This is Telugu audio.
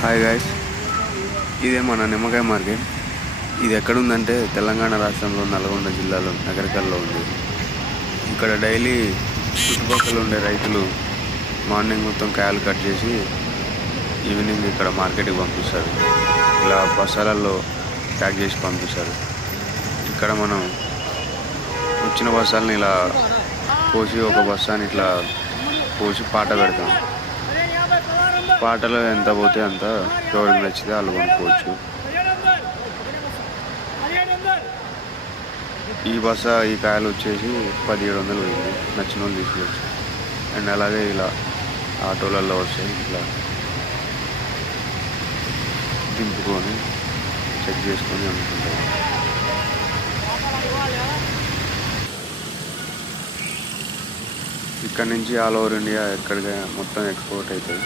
హాయ్ గాయ్స్, ఇదే మన నిమ్మకాయ మార్కెట్. ఇది ఎక్కడుందంటే తెలంగాణ రాష్ట్రంలో నల్గొండ జిల్లాలో నగరికల్లో ఉంది. ఇక్కడ డైలీ చుట్టుపక్కల ఉండే రైతులు మార్నింగ్ మొత్తం కాయలు కట్ చేసి ఈవినింగ్ ఇక్కడ మార్కెట్కి పంపిస్తారు. ఇలా బస్తాలలో ప్యాక్ చేసి పంపిస్తారు. ఇక్కడ మనం వచ్చిన బస్తాలని ఇలా పోసి ఒక బస్తాని ఇట్లా పోసి పాట పెడతాం. పాటలో ఎంత పోతే అంత ఎవరికి నచ్చితే వాళ్ళు కొనుక్కోవచ్చు. ఈ కాయలు వచ్చేసి 1700 పోయింది. నచ్చిన వాళ్ళు తీసుకోవచ్చు. అండ్ అలాగే ఇలా ఆటోలలో వస్తాయి, ఇట్లా దింపుకొని చెక్ చేసుకొని అమ్ముకుంటారు. ఇక్కడ నుంచి ఆల్ ఓవర్ ఇండియా ఎక్కడికైనా మొత్తం ఎక్స్పోర్ట్ అవుతాయి.